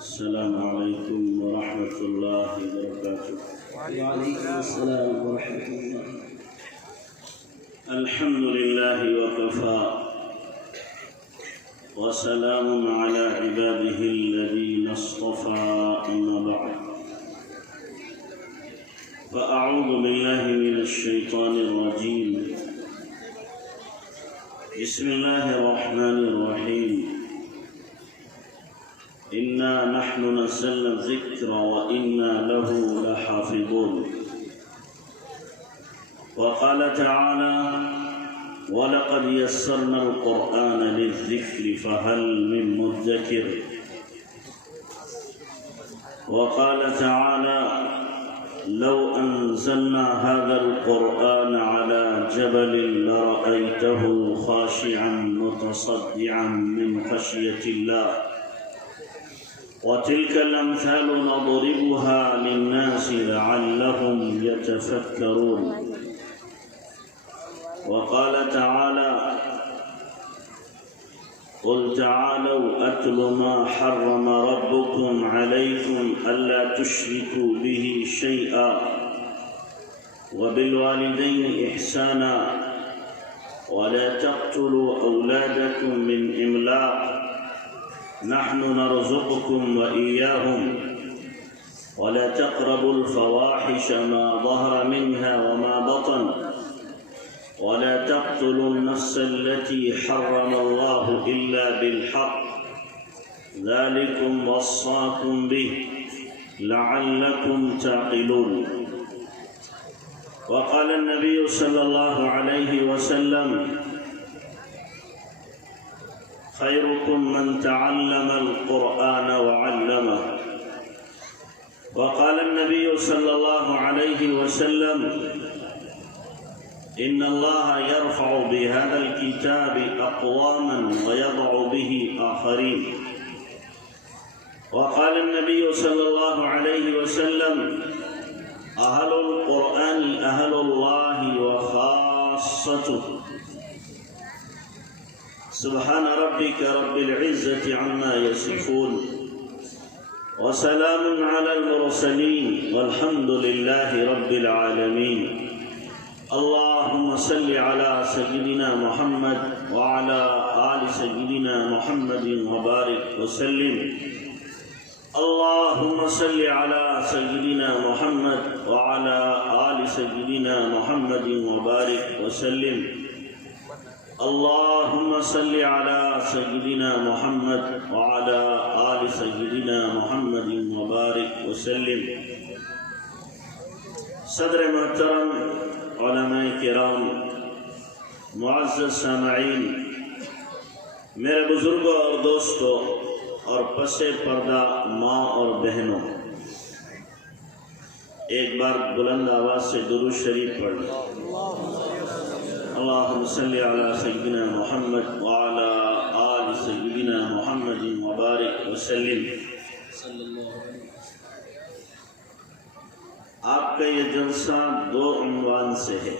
السلام عليكم ورحمة الله وبركاته. وعليكم السلام ورحمة الله. الحمد لله وكفى وسلام على عباده الذين اصطفى أما بعد فأعوذ بالله من الشيطان الرجيم. بسم الله الرحمن الرحيم. إنا نحن نزلنا الذكر وإنا له لحافظون. وقال تعالى: ولقد يسرنا القرآن للذكر فهل من مدكر. وقال تعالى: لو أنزلنا هذا القرآن على جبل لرأيته خاشعا متصدعا من خشية الله. وتلك الأمثال نضربها للناس لعلهم يتفكرون. وقال تعالى: قل تعالوا أتل ما حرم ربكم عليكم ألا تشركوا به شيئا وبالوالدين إحسانا ولا تقتلوا أولادكم من إملاق نحن نرزقكم وإياهم ولا تقربوا الفواحش ما ظهر منها وما بطن ولا تقتلوا النفس التي حرم الله إلا بالحق ذلكم وصاكم به لعلكم تعقلون. وقال النبي صلى الله عليه وسلم: خيركم من تعلم القرآن وعلمه. وقال النبي صلى الله عليه وسلم: إن الله يرفع بهذا الكتاب أقواما ويضع به آخرين. وقال النبي صلى الله عليه وسلم: أهل القرآن أهل الله وخاصته. سبحان ربك رب العزة عما يصفون وسلام على المرسلين والحمد لله رب العالمين. اللهم صل على سيدنا محمد وعلى آل سيدنا محمد وبارك وسلم. اللهم صل على سيدنا محمد وعلى آل سيدنا محمد وبارك وسلم. اللهم صل على سيدنا محمد وعلى آل سيدنا محمد وبارك وسلم. صدر محترم، علماء کرام، معزز سامعین، میرے بزرگوں اور دوستوں اور پس پردہ ماں اور بہنوں، ایک بار بلند آواز سے درود شریف پڑھ لیں. اللہم صلی علی سیدنا محمد وعلی آل سیدنا محمد وبارک وسلم. آپ کا یہ جلسہ دو عنوان سے ہے.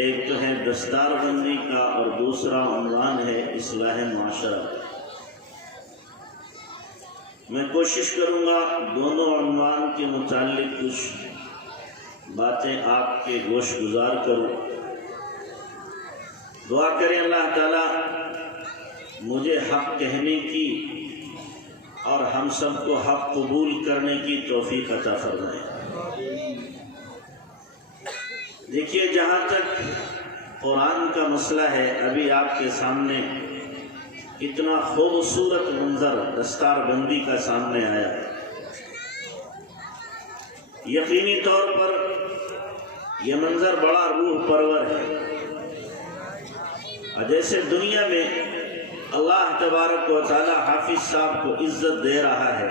ایک تو ہے دستار بندی کا اور دوسرا عنوان ہے اصلاح معاشرہ. میں کوشش کروں گا دونوں عنوان کے متعلق کچھ باتیں آپ کے گوش گزار کروں. دعا کریں اللہ تعالیٰ مجھے حق کہنے کی اور ہم سب کو حق قبول کرنے کی توفیق عطا فرمائے. دیکھیے، جہاں تک قرآن کا مسئلہ ہے، ابھی آپ کے سامنے اتنا خوبصورت منظر دستار بندی کا سامنے آیا. یقینی طور پر یہ منظر بڑا روح پرور ہے. جیسے دنیا میں اللہ تبارک و تعالی حافظ صاحب کو عزت دے رہا ہے،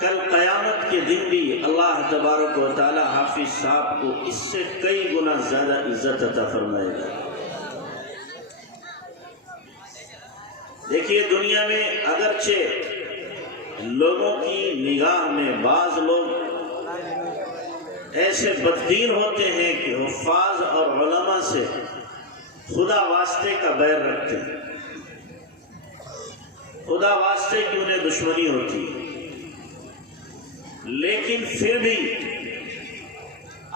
کل قیامت کے دن بھی اللہ تبارک و تعالی حافظ صاحب کو اس سے کئی گنا زیادہ عزت عطا فرمائے گا. دیکھیے، دنیا میں اگرچہ لوگوں کی نگاہ میں بعض لوگ ایسے بددین ہوتے ہیں کہ حفاظ اور علماء سے خدا واسطے کا بیر رکھتے ہیں، خدا واسطے کہ انہیں دشمنی ہوتی، لیکن پھر بھی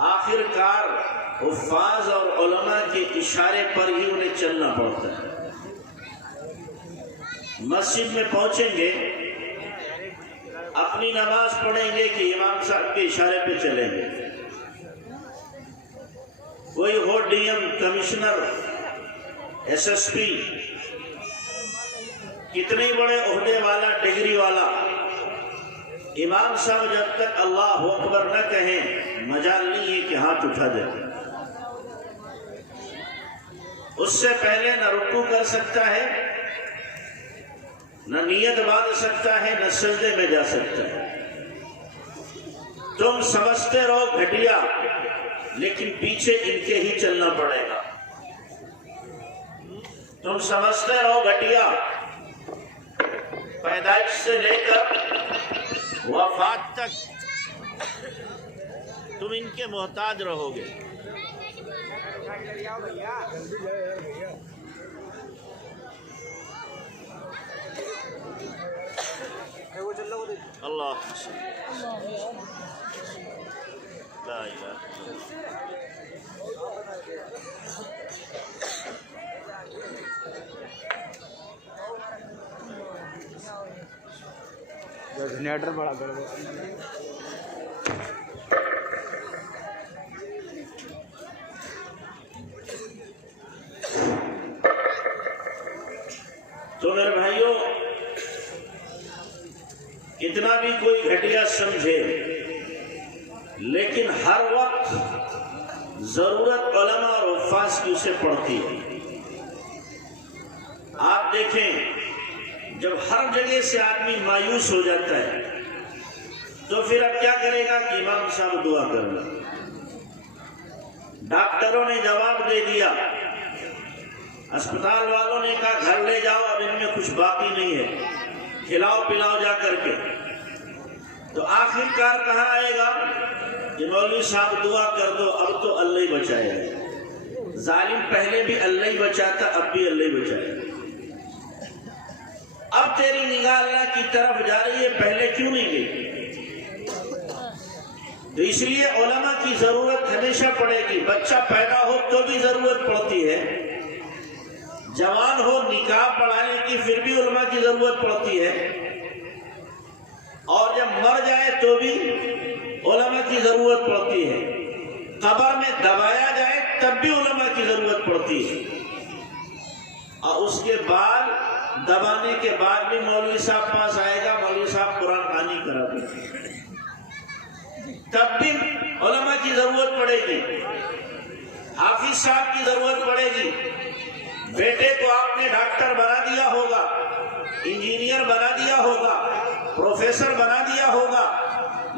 آخر کار حفاظ اور علماء کے اشارے پر ہی انہیں چلنا پڑتا ہے۔ مسجد میں پہنچیں گے، اپنی نماز پڑھیں گے کہ امام صاحب کے اشارے پہ چلیں گے۔ کوئی ہو D M, commissioner, S S P, کتنے بڑے عہدے والا، ڈگری والا، امام صاحب جب تک اللہ اکبر نہ کہیں مجال نہیں ہے کہ ہاتھ اٹھا دے۔ اس سے پہلے نہ رکوع کر سکتا ہے، نہ نیت باندھ سکتا ہے، نہ سجدے میں جا سکتا ہے۔ تم سمجھتے رہو گھٹیا، لیکن پیچھے ان کے ہی چلنا پڑے گا۔ تم سمجھتے رہو گھٹیا، پیدائش سے لے کر وفات تک تم ان کے محتاج رہو گے۔ اللہ لا الہ جنریٹر بڑا کر دو۔ تو میرے بھائیوں، کتنا بھی کوئی گھٹیا سمجھے، لیکن ہر وقت ضرورت علماء اور حفاظ کی اسے پڑتی ہے۔ آپ دیکھیں، جب ہر جگہ سے آدمی مایوس ہو جاتا ہے تو پھر اب کیا کرے گا کہ امام صاحب دعا کرنا۔ ڈاکٹروں نے جواب دے دیا، اسپتال والوں نے کہا گھر لے جاؤ، اب ان میں کچھ باقی نہیں ہے، کھلاؤ پلاؤ جا کر کے۔ تو آخر کار کہاں آئے گا کہ مولوی صاحب دعا کر دو، اب تو اللہ ہی بچائے گا۔ ظالم پہلے بھی اللہ ہی بچاتا، اب بھی اللہ ہی بچائے گا۔ اب تیری نگاہ اللہ کی طرف جا رہی ہے، پہلے کیوں نہیں گئی؟ تو اس لیے علماء کی ضرورت ہمیشہ پڑے گی۔ بچہ پیدا ہو تو بھی ضرورت پڑتی ہے، جوان ہو نکاح پڑھانے کی پھر بھی علماء کی ضرورت پڑتی ہے، اور جب مر جائے تو بھی علماء کی ضرورت پڑتی ہے، قبر میں دبایا جائے تب بھی علماء کی ضرورت پڑتی ہے، اور اس کے بعد دبانے کے بعد بھی مولوی صاحب پاس آئے گا، مولوی صاحب قرآن خوانی کرا دیں، تب بھی علماء کی ضرورت پڑے گی، حافظ صاحب کی ضرورت پڑے گی۔ بیٹے کو آپ نے ڈاکٹر بنا دیا ہوگا، انجینئر بنا دیا ہوگا، پروفیسر بنا دیا ہوگا،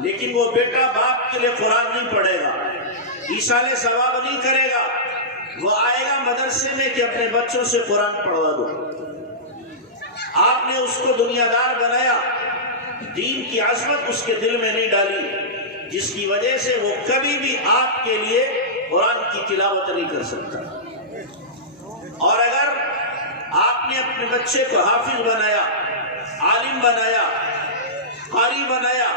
لیکن وہ بیٹا باپ کے لیے قرآن نہیں پڑھے گا، ایصال ثواب نہیں کرے گا۔ وہ آئے گا مدرسے میں کہ اپنے بچوں سے قرآن پڑھوا دو۔ آپ نے اس کو دنیا دار بنایا، دین کی عظمت اس کے دل میں نہیں ڈالی، جس کی وجہ سے وہ کبھی بھی آپ کے لیے قرآن کی تلاوت نہیں کر سکتا۔ اور اگر آپ نے اپنے بچے کو حافظ بنایا، عالم بنایا، قاری بنایا،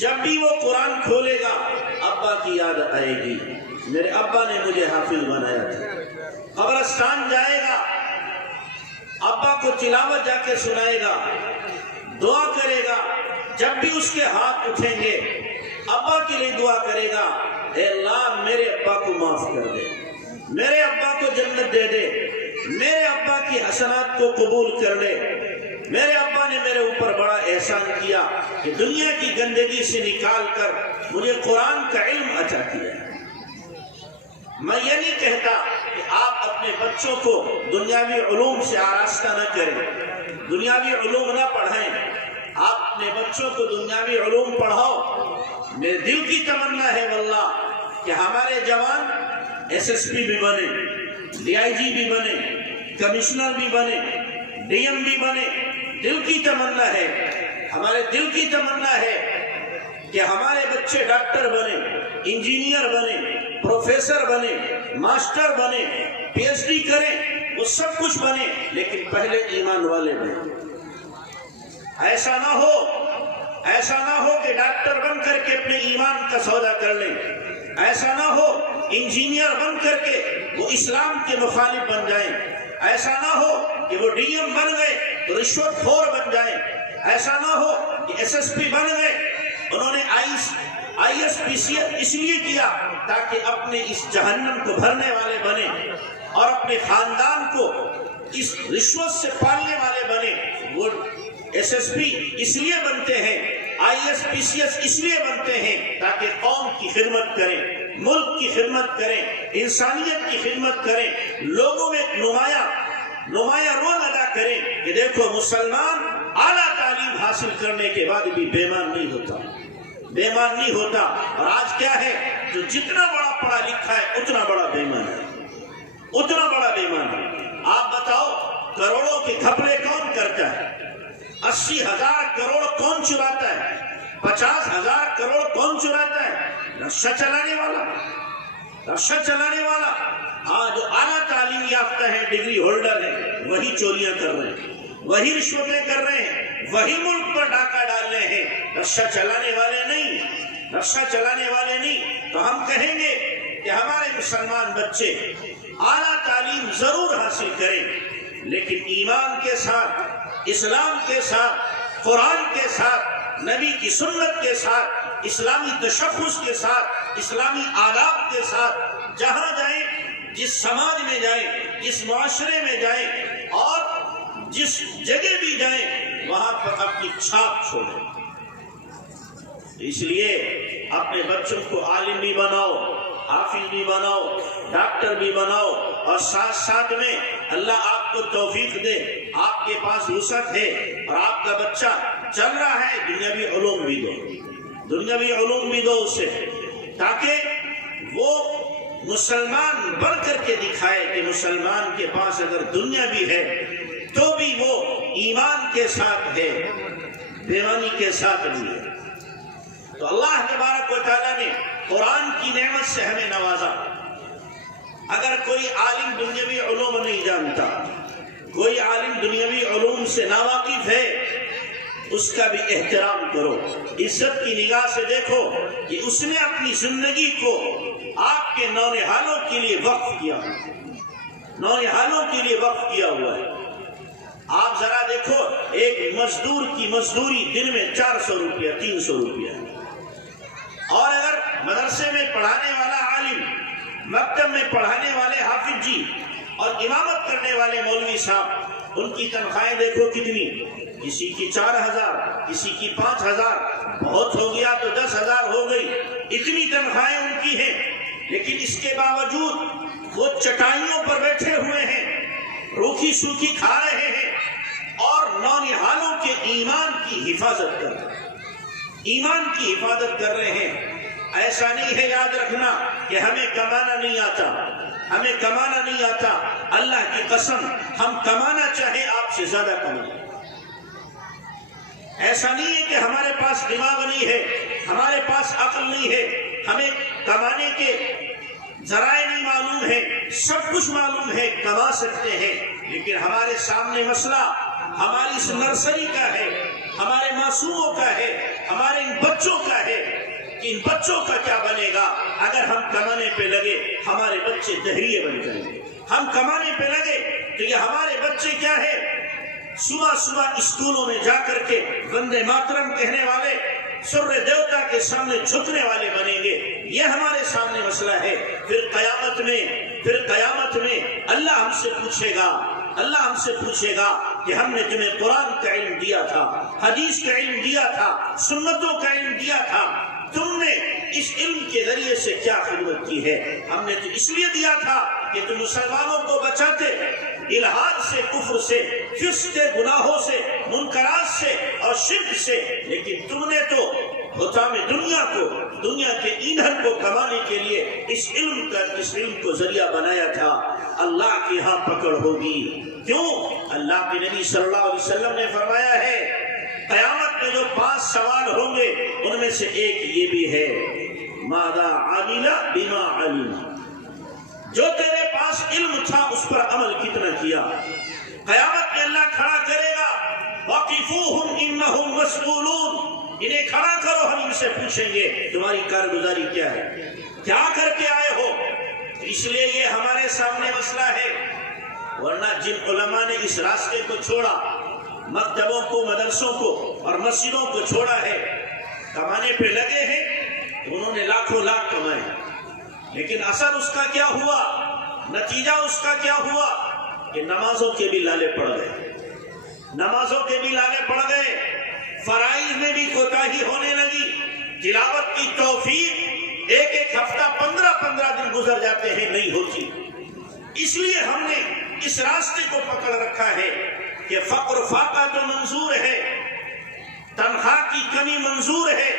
جب بھی وہ قرآن کھولے گا ابا کی یاد آئے گی، میرے ابا نے مجھے حافظ بنایا تھا۔ قبرستان جائے گا، ابا کو تلاوت جا کے سنائے گا، دعا کرے گا، جب بھی اس کے ہاتھ اٹھیں گے ابا کے لیے دعا کرے گا، اے اللہ میرے ابا کو معاف کر دے، میرے ابا کو جنت دے دے، میرے ابا کی حسنات کو قبول کر لے، میرے ابا نے میرے اوپر بڑا احسان کیا کہ دنیا کی گندگی سے نکال کر مجھے قرآن کا علم عطا کیا۔ میں یہ نہیں کہتا کہ آپ اپنے بچوں کو دنیاوی علوم سے آراستہ نہ کریں، دنیاوی علوم نہ پڑھائیں، آپ اپنے بچوں کو دنیاوی علوم پڑھاؤ۔ میرے دل کی تمنا ہے واللہ کہ ہمارے جوان ایس ایس پی بھی بنے، ڈی آئی جی بھی بنے، کمشنر بھی بنے، ڈی ایم بھی بنے۔ دل کی تمنا ہے، ہمارے دل کی تمنا ہے کہ ہمارے بچے ڈاکٹر بنے، انجینئر بنے، پروفیسر بنے، ماسٹر بنے، پی ایچ ڈی کریں۔ وہ سب کچھ بنے، لیکن پہلے ایمان والے بنے۔ ایسا نہ ہو کہ ڈاکٹر بن کر کے اپنے ایمان کا سودا کر لیں، ایسا نہ ہو انجینئر بن کر کے وہ اسلام کے مخالف بن جائیں، ایسا نہ ہو کہ وہ ڈی ایم بن گئے تو رشوت خور بن جائیں، ایسا نہ ہو کہ ایس ایس پی بن گئے، انہوں نے آئی ایس پی سی اس لیے کیا تاکہ اپنے اس جہنم کو بھرنے والے بنے اور اپنے خاندان کو اس رشوت سے پالنے والے بنے۔ وہ ایس ایس پی اس لیے بنتے ہیں، I S P C S اس لیے بنتے ہیں تاکہ قوم کی خدمت کریں، ملک کی خدمت کریں، انسانیت کی خدمت کریں، لوگوں میں نمایاں رول ادا کریں کہ دیکھو مسلمان اعلیٰ تعلیم حاصل کرنے کے بعد بھی بےمان نہیں ہوتا۔ اور آج کیا ہے، جو جتنا بڑا پڑھا لکھا ہے اتنا بڑا بےمان ہے۔ آپ بتاؤ کروڑوں کے گھپلے کون کرتا ہے؟ 80,000 کروڑ کون چراتا ہے؟ 50,000 کروڑ کون چراتا ہے؟ رکشہ چلانے والا۔ آج جو اعلیٰ تعلیم یافتہ ہیں، ڈگری ہولڈر ہیں، وہی چوریاں کر رہے ہیں، وہی رشوتیں کر رہے ہیں، وہی ملک پر ڈاکہ ڈال رہے ہیں، رکشہ چلانے والے نہیں۔ تو ہم کہیں گے کہ ہمارے مسلمان بچے اعلیٰ تعلیم ضرور حاصل کریں، لیکن ایمان کے ساتھ، اسلام کے ساتھ، قرآن کے ساتھ، نبی کی سنت کے ساتھ، اسلامی تشخص کے ساتھ، اسلامی آداب کے ساتھ جہاں جائیں، جس سماج میں جائیں، جس معاشرے میں جائیں اور جس جگہ بھی جائیں وہاں پر اپنی چھاپ چھوڑیں۔ اس لیے اپنے بچوں کو عالم بھی بناؤ، حافظ بھی بناؤ، ڈاکٹر بھی بناؤ، اور ساتھ میں اللہ آپ کو توفیق دے، آپ کے پاس وسعت ہے اور آپ کا بچہ چل رہا ہے، دنیاوی علوم بھی دو اسے، تاکہ وہ مسلمان بن کر کے دکھائے کہ مسلمان کے پاس اگر دنیا بھی ہے تو بھی وہ ایمان کے ساتھ ہے، بےمانی کے ساتھ نہیں ہے۔ تو اللہ تبارک و تعالیٰ نے قرآن کی نعمت سے ہمیں نوازا۔ اگر کوئی عالم دنیاوی علوم نہیں جانتا، کوئی عالم دنیاوی علوم سے ناواقف ہے، اس کا بھی احترام کرو، عزت کی نگاہ سے دیکھو کہ اس نے اپنی زندگی کو آپ کے نونہالوں کے لیے وقف کیا ہوا ہے۔ آپ ذرا دیکھو، ایک مزدور کی مزدوری دن میں 400 روپیہ 300 روپیہ، اور اگر مدرسے میں پڑھانے والا عالم، مکتب میں پڑھانے والے حافظ جی اور امامت کرنے والے مولوی صاحب، ان کی تنخواہیں دیکھو کتنی، کسی کی 4,000، کسی کی 5,000، بہت ہو گیا تو 10,000 ہو گئی، اتنی تنخواہیں ان کی ہیں، لیکن اس کے باوجود وہ چٹائیوں پر بیٹھے ہوئے ہیں، روکھی سوکھی کھا رہے ہیں اور نونہالوں کے ایمان کی حفاظت کر رہے ہیں۔ ایسا نہیں ہے، یاد رکھنا کہ ہمیں کمانا نہیں آتا، اللہ کی قسم ہم کمانا چاہیں آپ سے زیادہ کمائیں۔ ایسا نہیں ہے کہ ہمارے پاس دماغ نہیں ہے، ہمارے پاس عقل نہیں ہے، ہمیں کمانے کے ذرائع نہیں معلوم ہے، سب کچھ معلوم ہے، کما سکتے ہیں، لیکن ہمارے سامنے مسئلہ ہماری اس نرسری کا ہے، ہمارے معصوموں کا ہے، ہمارے ان بچوں کا ہے کہ ان بچوں کا کیا بنے گا اگر ہم کمانے پہ لگے، ہمارے بچے دہریے بن جائیں گے۔ ہم کمانے پہ لگے تو یہ ہمارے بچے کیا ہے، صبح اسکولوں میں جا کر کے وندے ماترم کہنے والے، سوریہ دیوتا کے سامنے جھکنے والے بنیں گے۔ یہ ہمارے سامنے مسئلہ ہے۔ پھر قیامت میں اللہ ہم سے پوچھے گا کہ ہم نے تمہیں قرآن کا علم دیا تھا، حدیث کا علم دیا تھا، سنتوں کا علم دیا تھا، تم نے اس علم کے ذریعے سے کیا خدمت کی ہے؟ ہم نے تو اس لیے دیا تھا کہ تم مسلمانوں کو بچاتے الحاد سے، کفر سے، فسق سے، گناہوں سے، منکرات سے اور شرک سے، لیکن تم نے تو حطام دنیا کے ایندھن کو کمانے کے لیے اس علم کو ذریعہ بنایا تھا۔ اللہ کے ہاں پکڑ ہوگی۔ کیوں؟ اللہ کے نبی صلی اللہ علیہ وسلم نے فرمایا ہے قیامت میں جو 5 سوال ہوں گے ان میں سے ایک یہ بھی ہے، ماذا عمل بما علم، جو تیرے پاس علم تھا اس پر عمل کتنا کیا. قیامت میں اللہ کھڑا کرے گا وَقِفُوهُمْ إِنَّهُمْ مَسْئُولُونَ، انہیں کھڑا کرو ہم ان سے پوچھیں گے تمہاری کارگزاری کیا ہے، کیا کر کے آئے ہو. اس لیے یہ ہمارے سامنے مسئلہ ہے. ورنہ جن علماء نے اس راستے کو چھوڑا، مکتبوں کو، مدرسوں کو اور مسجدوں کو چھوڑا ہے، کمانے پہ لگے ہیں، انہوں نے لاکھوں لاکھ کمائے، لیکن اثر اس کا کیا ہوا، نتیجہ اس کا کیا ہوا کہ نمازوں کے بھی لالے پڑ گئے، نمازوں کے بھی لالے پڑ گئے، فرائض میں بھی کوتاہی ہونے لگی. تلاوت کی توفیق ایک ایک ہفتہ 15 دن گزر جاتے ہیں نہیں ہوتی. اس لیے ہم نے اس راستے کو پکڑ رکھا ہے کہ فقر فاقہ تو منظور ہے، تنخواہ کی کمی منظور ہے،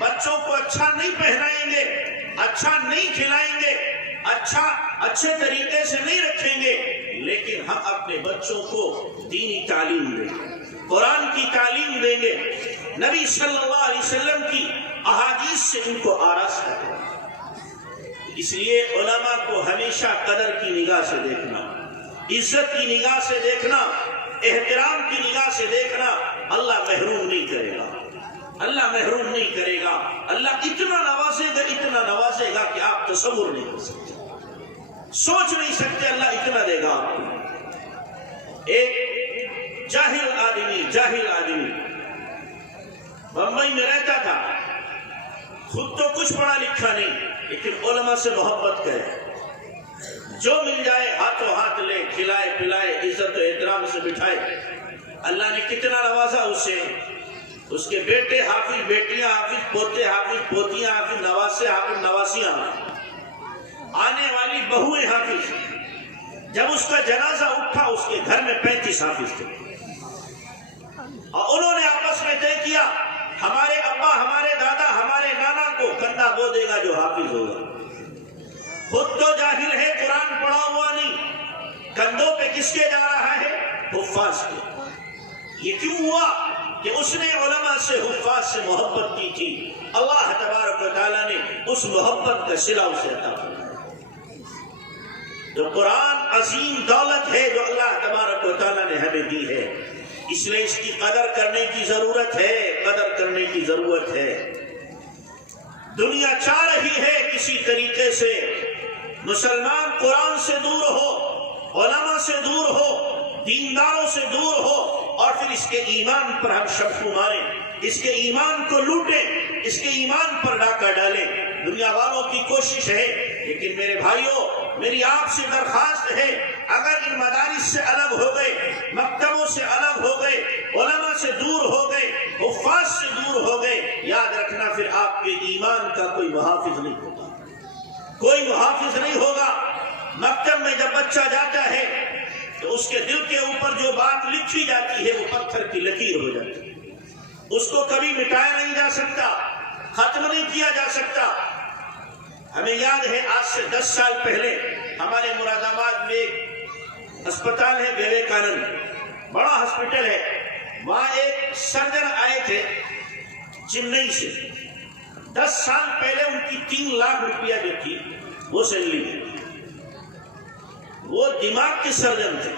بچوں کو اچھا نہیں پہنائیں گے، اچھا نہیں کھلائیں گے، اچھے طریقے سے نہیں رکھیں گے، لیکن ہم اپنے بچوں کو دینی تعلیم دیں گے، قرآن کی تعلیم دیں گے، نبی صلی اللہ علیہ وسلم کی احادیث سے ان کو آراستہ کریں. اس لیے علماء کو ہمیشہ قدر کی نگاہ سے دیکھنا، عزت کی نگاہ سے دیکھنا، احترام کی نگاہ سے دیکھنا. اللہ محروم نہیں کرے گا، اللہ محروم نہیں کرے گا. اللہ اتنا نوازے گا کہ آپ تصور نہیں کر سکتے، سوچ نہیں سکتے اللہ اتنا دے گا آپ کو. ایک جاہل آدمی بمبئی میں رہتا تھا، خود تو کچھ پڑھا لکھا نہیں، لیکن علماء سے محبت کرے، جو مل جائے ہاتھوں ہاتھ لے، کھلائے پلائے، عزت و احترام سے بٹھائے. اللہ نے کتنا نوازا اسے، اس کے بیٹے حافظ، بیٹیاں حافظ، پوتے حافظ، پوتیاں حافظ، نواسے حافظ، نواسیاں حافظ، آنے والی بہویں حافظ. جب اس کا جنازہ اٹھا اس کے گھر میں 35 حافظ تھے، اور انہوں نے آپس میں طے کیا ہمارے ابا، ہمارے دادا، ہمارے نانا کو کندھا وہ دے گا جو حافظ ہوگا. خود تو جاہل ہے، قرآن پڑھا ہوا نہیں، کندھوں پہ کس کے جا رہا ہے؟ حفاظ کے. یہ کیوں ہوا کہ اس نے علماء سے، حفاظ سے محبت کی تھی. اللہ تبارک و تعالیٰ نے اس محبت کا صلہ اسے عطا فرمایا. تو قرآن عظیم دولت ہے جو اللہ تبارک و تعالیٰ نے ہمیں دی ہے. اس لیے اس کی قدر کرنے کی ضرورت ہے، قدر کرنے کی ضرورت ہے. دنیا چاہ رہی ہے کسی طریقے سے مسلمان قرآن سے دور ہو، علماء سے دور ہو، دینداروں سے دور ہو، اور پھر اس کے ایمان پر ہم شمشو ماریں، اس کے ایمان کو لوٹیں، اس کے ایمان پر ڈاکہ ڈالیں. دنیا والوں کی کوشش ہے، لیکن میرے بھائیوں، میری آپ سے درخواست ہے، اگر ان مدارس سے الگ ہو گئے، مکتبوں سے الگ ہو گئے، علماء سے دور ہو گئے، حفاظ سے دور ہو گئے، یاد رکھنا پھر آپ کے ایمان کا کوئی محافظ نہیں ہوگا، کوئی محافظ نہیں ہوگا. مکتب میں جب بچہ جاتا ہے تو اس کے دل کے اوپر جو بات لکھی جاتی ہے وہ پتھر کی لکیر ہو جاتی ہے، اس کو کبھی مٹایا نہیں جا سکتا، ختم نہیں کیا جا سکتا. ہمیں یاد ہے آج سے 10 سال پہلے ہمارے مراد آباد میں ایک اسپتال ہے، وویکانند، بڑا ہاسپٹل ہے، وہاں ایک سرجن آئے تھے چنئی سے. 10 سال پہلے ان کی 3 لاکھ روپیہ جو تھی وہ سیلری ہے. وہ دماغ کے سرجن تھے،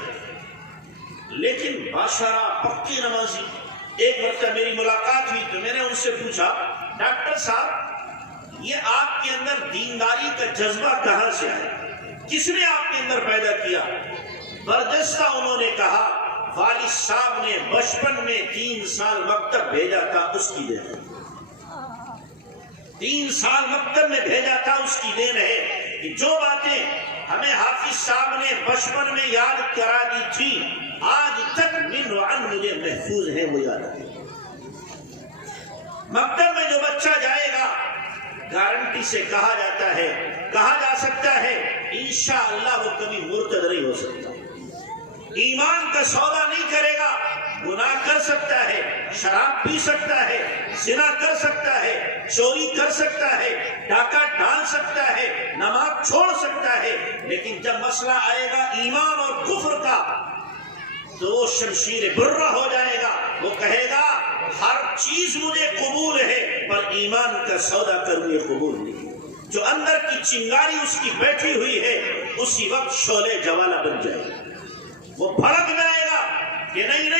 لیکن بادشاہ پکی نمازی. ایک مرتبہ میری ملاقات ہوئی تو میں نے ان سے پوچھا، ڈاکٹر صاحب یہ آپ کے اندر دینداری کا جذبہ کہاں سے آیا، کس نے آپ کے اندر پیدا کیا؟ برجستہ انہوں نے کہا والد صاحب نے بچپن میں 3 سال مکتب بھیجا تھا، اس کی دین ہے. 3 سال مکتب میں بھیجا تھا، اس کی دین ہے کہ جو باتیں ہمیں حافظ صاحب نے بچپن میں یاد کرا دی تھی آج تک من وعن مجھے محفوظ ہیں، وہ یاد ہے. مکتب میں جو بچہ جائے گا گارنٹی سے کہا جاتا ہے، کہا جا سکتا ہے انشاءاللہ وہ کبھی مرتد نہیں ہو سکتا، ایمان کا سودا نہیں کرے گا، گناہ کر سکتا ہے، شراب پی سکتا ہے، زنا کر سکتا ہے، چوری کر سکتا ہے، ڈاکہ ڈال سکتا ہے، نماز چھوڑ سکتا ہے، لیکن جب مسئلہ آئے گا ایمان اور کفر کا تو وہ شمشیر برہ ہو جائے گا. وہ کہے گا ہر چیز مجھے قبول ہے پر ایمان کا سودا کرنے قبول نہیں. جو اندر کی چنگاری اس کی بیٹھی ہوئی ہے اسی وقت شعلے جوالا بن جائے گا، وہ بھڑک جائے گا کہ نہیں